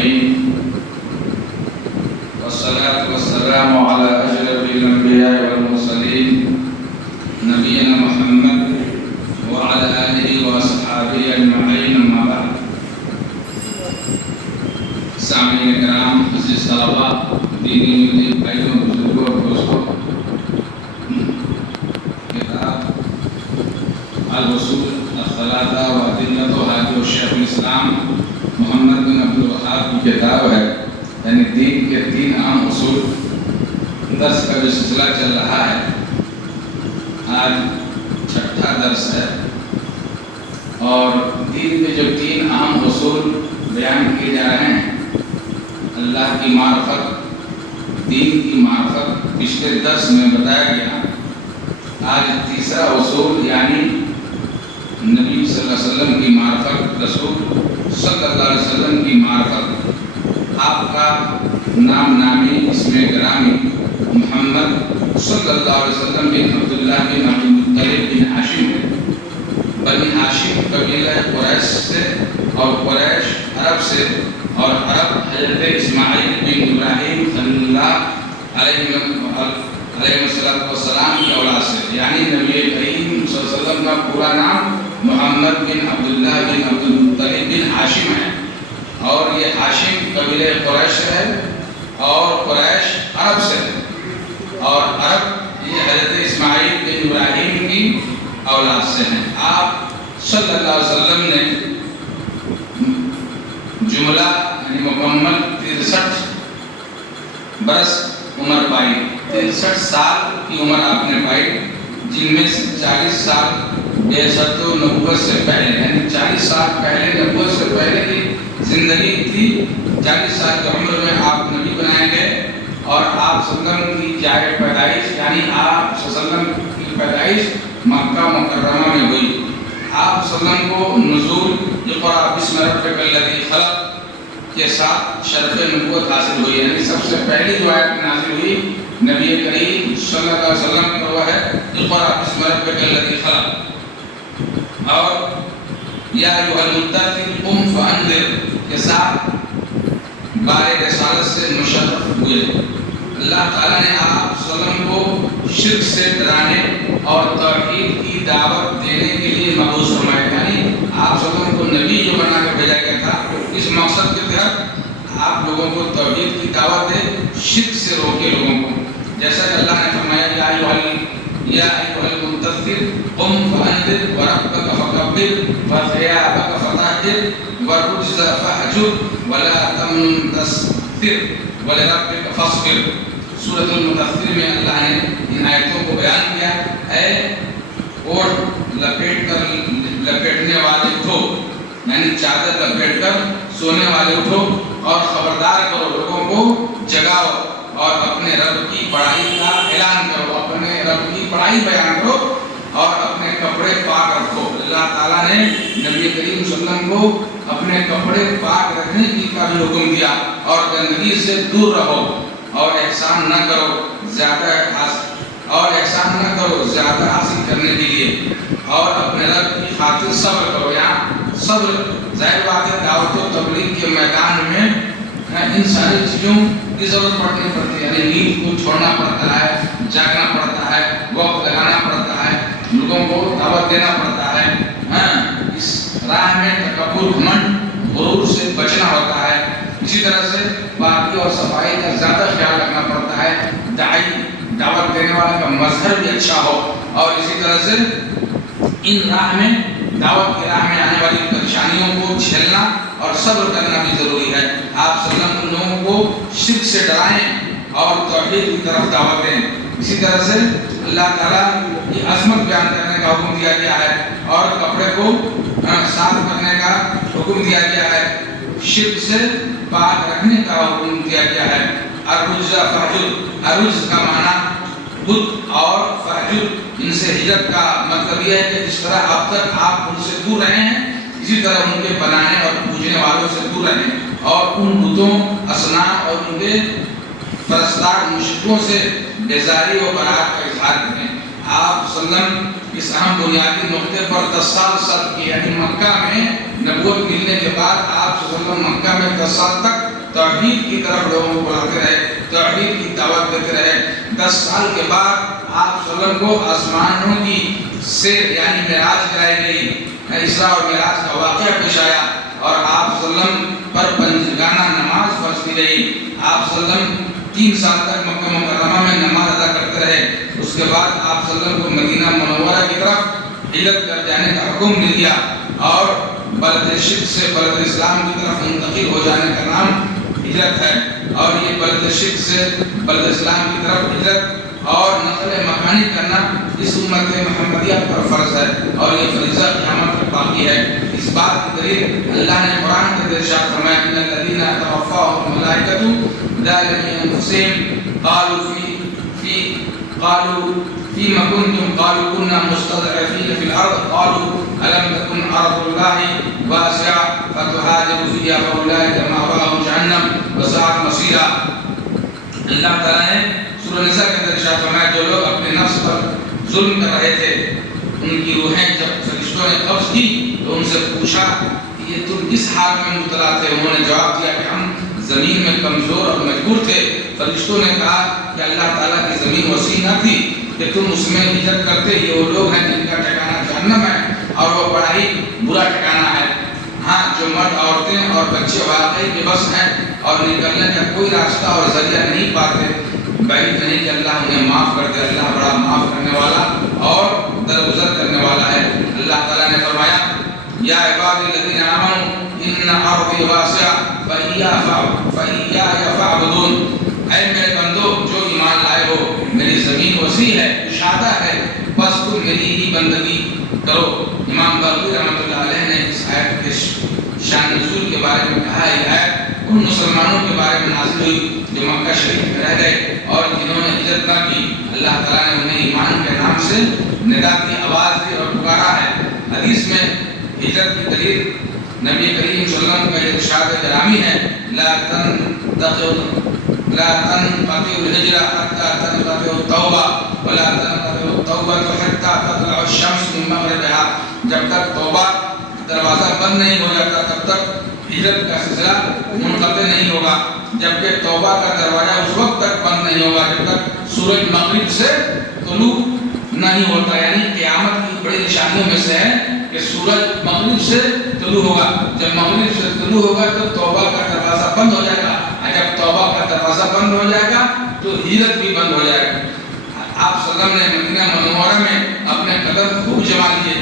الصالحين والصلاة والسلام على أشرف الأنبياء والمرسلين نبينا محمد وعلى آله وأصحابه أجمعين أما بعد. سامعین کرام، عزیز طلباء، دینی بھائیوں، بزرگوں اور دوستوں، کتاب الوصول الثلاثہ وأدلتها جو شیخ الاسلام محمد بن عبد الوہاب کی کتاب ہے، یعنی دین کے 3 اہم اصول، درس کا جو سلسلہ چل رہا ہے، آج 6واں درس ہے، اور دین کے جو 3 اہم اصول بیان کیے جا رہے ہیں، اللہ کی معرفت، دین کی معرفت پچھلے درس میں بتایا گیا. آج تیسرا اصول یعنی نبی صلی اللہ علیہ وسلم کی معرفت، رسول صلی اللہ علیہ وسلم کی معرفت. آپ کا نام نامی، اسم گرامی محمد صلی اللہ علیہ وسلم بن عبداللہ بن عبد المطلب بن ہاشم ہے. بنی ہاشم قبیلہ قریش سے، اور قریش عرب سے، اور عرب حضرت اسماعیل بن ابراہیم خلیل اللہ علیہ السلام کی اولاد سے، یعنی نبی کریم صلی اللہ علیہ وسلم کا پورا نام محمد بن عبداللہ بن عبد المطلب بن ہاشم ہے. اور یہ ہاشم قبیلہ قریش ہے، اور قریش عرب سے ہے، اور عرب یہ حضرت اسماعیل بن ابراہیم کی اولاد سے ہیں. آپ صلی اللہ علیہ وسلم نے جملہ یعنی مکمل 63 برس عمر پائی، 63 سال کی عمر آپ نے پائی، جن میں سے 40 سال بعثت و نبوت سے پہلے، یعنی 40 سال پہلے نبوت سے پہلے کی زندگی تھی. 40 سال کی عمر میں آپ نبی بنائے گئے، اور آپ صلی اللہ علیہ وسلم کی جائے پیدائش، یعنی آپ صلی اللہ علیہ وسلم کی پیدائش مکہ مکرمہ میں ہوئی. آپ صلی اللہ علیہ وسلم کو نزول اقرأ بسم ربک الذی خلق کے ساتھ شرف نبوت حاصل ہوئی، یعنی سب سے پہلی جو آیت نازل ہوئی نبی کریم صلی اللہ علیہ وسلم پر وہ ہے اقرأ بسم ربک الذی خلق. اور یا ایھا المدثر قم فانذر کے ساتھ بار رسالت سے مشرف ہوئے. اللہ تعالیٰ نے آپ صلی اللہ علیہ وسلم کو شرک سے ڈرانے اور توحید کی دعوت دینے کے لیے مبعوث فرمایا، یعنی آپ صلی اللہ علیہ وسلم کو نبی جو بنا کر بھیجا گیا تھا، اس مقصد کے تحت آپ لوگوں کو توحید کی دعوت دے، شرک سے روکے لوگوں کو. جیسا کہ اللہ نے فرمایا یا ایھا المدثر قم فانذر وربک فکبر وثیابک فطہر والرجز فاہجر ولا تمنن تستکثر ولربک فاصبر. سورۃ المدثر میں اللہ نے ان آیتوں کو بیان کیا. اے اوڑھ لپیٹنے والے اٹھو، یعنی چادر لپیٹ کر سونے والے اٹھو، اور خبردار کرو، لوگوں کو جگاؤ، اور اپنے رب کی بڑائی کا اعلان کرو، اپنے رب کی بڑائی بیان کرو، اور اپنے کپڑے پاک رکھو. اللہ تعالیٰ نے نبی کریم صلی اللہ علیہ وسلم کو اپنے کپڑے پاک رکھنے کی کا بھی حکم دیا، اور گندگی سے دور رہو، اور احسان نہ کرو زیادہ حاصل کرنے کے لیے، اور اپنے رب کی خاطر صبر کرو. یہاں صبر ظاہر بات ہے، دعوت و تبلیغ کے میدان میں ان ساری چیزوں کی ضرورت پڑتی ہے، یعنی نیند کو چھوڑنا پڑتا ہے، جاگنا پڑتا ہے، وقت لگانا پڑتا ہے، لوگوں کو دعوت دینا پڑتا ہے. اس راہ میں تکبر، گھمنڈ، غرور سے بچنا ہوتا ہے. اسی طرح سے پاکی اور صفائی کا زیادہ خیال رکھنا پڑتا ہے. دعوت دینے والے کا مظہر بھی اچھا ہو، اور اسی طرح سے ان راہ میں، دعوت کی راہ میں آنے والی پریشانیوں کو جھیلنا اور صبر کرنا بھی ضروری ہے. آپ صلی اللہ علیہ وسلم لوگوں کو شرک سے ڈرائیں اور توحید کی طرف دعوت دیں. اسی طرح سے اللہ تعالیٰ کی عظمت بیان کرنے کا حکم دیا گیا ہے، اور کپڑے کو صاف کرنے کا حکم دیا گیا ہے، شرک سے پاک رکھنے کا حکم دیا گیا ہے. الرجز فاہجر، الرجز کا معنی بت اور فاہجر، ان سے ہجرت کا مطلب یہ ہے کہ جس طرح اب تک آپ ان سے دور رہے ہیں، اسی طرح ان کے بنانے اور پوجنے والوں سے دور رہیں، اور ان بتوں، اصنام اور ان کے پرستار مشرکوں سے بیزاری و برات کا اظہار کریں. آپ صلی اللہ علیہ وسلم اس اہم بنیادی نقطے پر 10 سال صبر کیے، یعنی مکہ میں نبوت ملنے کے بعد آپ صلی اللہ علیہ وسلم مکہ میں 10 سال تک توحید کی طرف لوگوں کو بلاتے رہے، توحید کی دعوت دیتے رہے۔ 10 سال کے بعد آپ صلی اللہ علیہ وسلم کو آسمانوں کی سیر یعنی معراج کرائی گئی، اسراء اور معراج کا واقعہ پیش آیا اور آپ صلی اللہ علیہ وسلم پر پنجگانہ نماز فرض کی گئی۔ آپ صلی اللہ علیہ وسلم 3 سال تک مکہ مکرمہ میں نماز ادا کرتے رہے۔ اس کے بعد آپ صلی اللہ علیہ وسلم کو مدینہ منورہ کی طرف ہجرت کر جانے کا حکم مل گیا اور بلد شرک سے بلد اسلام کی طرف منتقل ہو جانے کا نام ہجرت ہے۔ اور یہ بلد شرک سے بلد اسلام کی طرف ہجرت اور نقل مکانی کرنا اس امت محمدیہ پر فرض ہے اور یہ فریضہ قیامت تک باقی ہے۔ اس بات کی دلیل اللہ نے قرآن کے اندر ارشاد فرمایا ان الذین توفاهم الملائکۃ ظالمی انفسہم قالوا فیما کنتم قالوا کنا مستضعفین فی الارض قالوا الم تکن ارض اللہ واسعہ فتہاجروا فیہا فاولئک مأواہم جہنم وساءت مصیرا۔ اللہ تعالیٰ نے سورہ نساء کے اندر ارشاد فرمایا جو لوگ اپنے نفس پر ظلم کر رہے تھے ان کی روحیں جب فرشتوں نے قبض کی تو ان سے پوچھا کہ یہ تم کس حال میں مبتلا تھے؟ انہوں نے جواب دیا کہ ہم زمین میں کمزور اور مجبور تھے۔ فرشتوں نے کہا کہ اللہ تعالیٰ کی زمین وسیع نہ تھی کہ تم اس میں ہجرت کرتے، یہ وہ لوگ ہیں جن کا ٹھکانہ جہنم ہے اور وہ بڑا ہی برا ٹھکانہ ہے۔ ہاں جو مرد عورتیں اور بچے واقعی بے بس ہیں اور نکلنے کا کوئی راستہ اور ذریعہ نہیں پاتے، بعید نہیں کہ اللہ انہیں معاف کر دے۔ اللہ بڑا معاف کرنے والا اور درگزر کرنے والا ہے۔ اللہ تعالیٰ نے فرمایا یا عبادی الذین آمنوا ان ارضی واسعہ فإیایا فاعبدون۔ اے میرے بندو جو ایمان لائے ہو میری زمین وسیع ہے، کشادہ ہے، بس تم میری ہی بندگی کرو۔ امام بغوی رحمۃ اللہ علیہ نے اس آیت کے شان نزول کے بارے میں کہا یہ آیت ان مسلمانوں کے بارے میں نازل ہوئی جو مکہ شریف میں رہ گئے اور جنہوں نے ہجرت نہ کی۔ اللہ تعالیٰ نے انہیں ایمان کے نام سے ندا کی آواز دی اور پکارا ہے۔ حدیث میں ہجرت کی دلیل نبی کریم صلی اللہ علیہ وسلم کا یہ ارشاد گرامی ہے لا تنقطع الهجرة حتى تنقطع التوبة ولا تنقطع التوبة حتى تطلع الشمس من مغربها۔ جب تک توبہ دروازہ بند نہیں ہو جاتا تب تک ہجرت کا سلسلہ منقطع نہیں ہوگا، جبکہ توبہ کا دروازہ اس وقت تک بند نہیں ہوگا جب تک سورج مغرب سے طلوع نہیں ہوتا۔ یعنی قیامت کی بڑی نشانیوں میں سے ہے کہ سورج مغرب سے طلوع ہوگا، جب مغرب سے طلوع ہوگا تو توبہ کا دروازہ بند ہو جائے گا، جب توبہ کا دروازہ بند ہو جائے گا تو ہجرت بھی بند ہو جائے گا۔ آپ صلی اللہ علیہ وسلم نے مدینہ منورہ میں اپنے قدم خوب جما لیے۔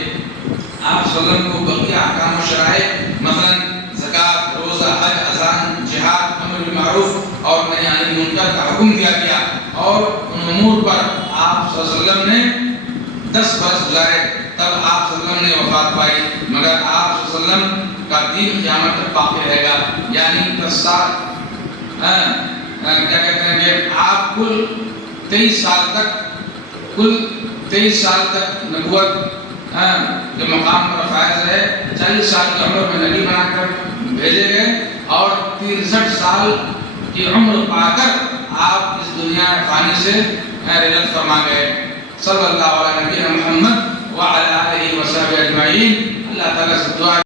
آپ صلی اللہ علیہ وسلم کو بقیہ احکام و شرائع مثلا زکوٰۃ، روزہ، حج، اذان، جہاد، امر بالمعروف اور نہی عن المنکر کا حکم دیا گیا اور ان امور پر آپ صلی اللہ علیہ وسلم نے 10 برس گزارے، تب آپ صلی اللہ علیہ وسلم نے وفات پائی، مگر آپ صلی اللہ علیہ وسلم کا دین قیامت تک باقی رہے گا۔ یعنی 10 سال کیا کہتے ہیں کہ آپ کل 23 سال تک نبوت کے مقام پر فائز رہے، 40 سال کی عمر میں نبی بنا کر بھیجے گئے اور 63 سال کی عمر پا کر آپ اس دنیا فانی سے رحلت فرما گئے۔ صلی اللہ علیہ نبینا محمد وعلی آلہ وصحبہ اجمعین۔ اللہ تعالیٰ سے دعا